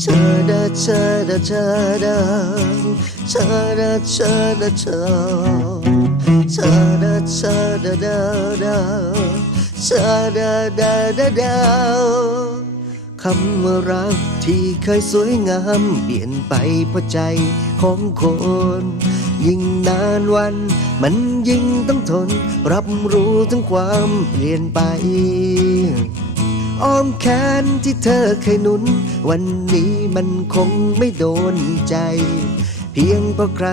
เชอดาเชอดาเชอดาเชอดาเชอดาเชอเชอดาเชอดาดาดาเชอดาดาดาดาคำว่ารักที่เคยสวยงามเปลี่ยนไปเพราะใจของคน ยิ่งนานวันมันยิ่งต้องทน รับรู้ถึงความเปลี่ยนไป อ้อมแขนที่เธอเคยหนุน วันนี้มันคงไม่โดนใจ เพียงเพราะใคร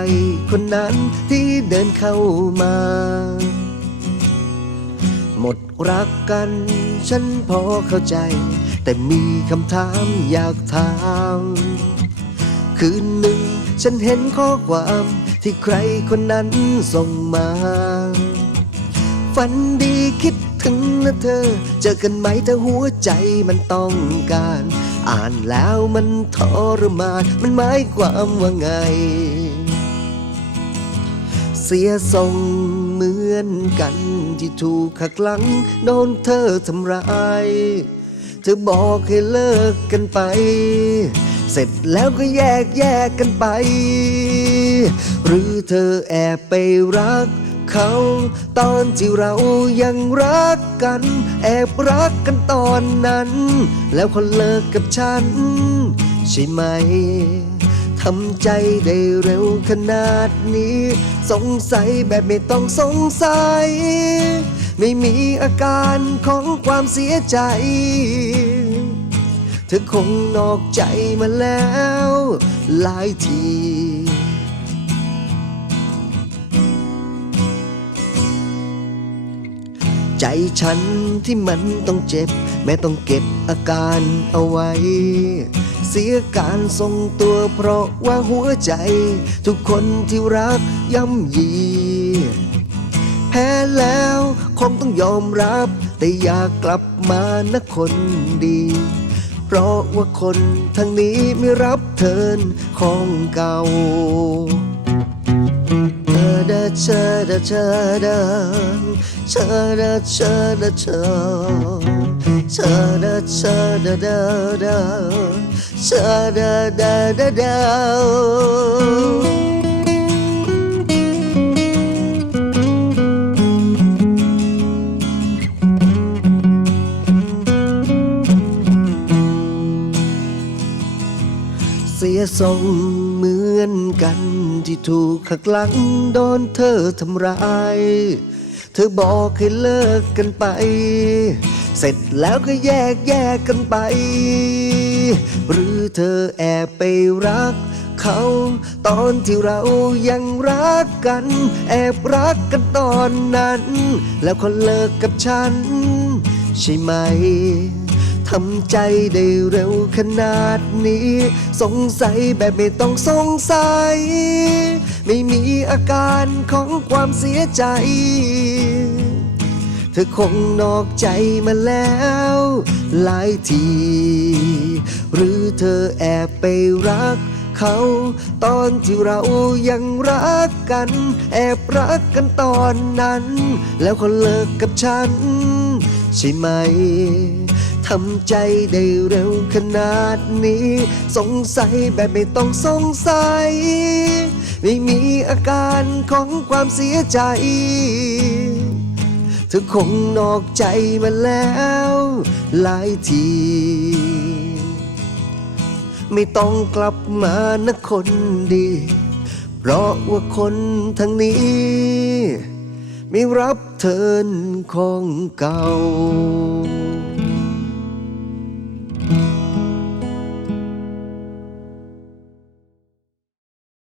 คนนั้นที่เดินเข้ามา หมดรักกันฉันพอเข้าใจ แต่มีคำถามอยากถามคืนหนึ่งฉันเห็นข้อความที่ใครคนนั้นส่งมา ฝันดีคิด ถึงนะเธอ เจอกันไหมถ้าหัวใจมันต้องการ อ่านแล้วมันทรมาน มันหมายความว่าไง เสียทรงเหมือนกันที่ถูกขักหลัง โดนเธอทำร้าย เธอบอกให้เลิกกันไป เสร็จแล้วก็แยกแยกกันไป หรือเธอแอบไปรัก เขา ตอนที่เรายังรักกัน แอบรักกันตอนนั้น แล้วคนเลิกกับฉัน ใช่ไหมทำใจได้เร็วขนาดนี้ สงสัยแบบไม่ต้องสงสัย ไม่มีอาการของความเสียใจ เธอคงนอกใจมาแล้ว หลายที ใจฉันที่มันต้องเจ็บ แม้ต้องเก็บอาการเอาไว้ เสียการทรงตัวเพราะว่าหัวใจ ทุกคนที่รักย่ำยี แพ้แล้วคงต้องยอมรับ แต่อยากกลับมานะคนดี เพราะว่าคนทางนี้ไม่รับเทินของเก่า เดาเชอเดาเชอเดาเชอเดาเชอเดาเชอเชอเดาเชอเดาเดาเดาเชอเดเดเดเดเสียทรงเหมือนกัน ที่ถูกขักหลังโดนเธอทำร้าย เธอบอกให้เลิกกันไป เสร็จแล้วก็แยกแยกกันไป หรือเธอแอบไปรักเขาตอนที่เรายังรักกัน แอบรักกันตอนนั้น แล้วคนเลิกกับฉัน ใช่ไหม ทำใจได้เร็วขนาดนี้ สงสัยแบบไม่ต้องสงสัย ไม่มีอาการของความเสียใจ เธอคงนอกใจมาแล้ว หลายที หรือเธอแอบไปรักเขาตอนที่เรายังรักกัน แอบรักกันตอนนั้น แล้วก็เลิกกับฉัน ใช่ไหม ทำใจได้เร็วขนาดนี้ สงสัยแบบไม่ต้องสงสัย ไม่มีอาการของความเสียใจ เธอคงนอกใจมาแล้วหลายที ไม่ต้องกลับมานะคนดี เพราะว่าคนทางนี้ ไม่รับเทินของเก่า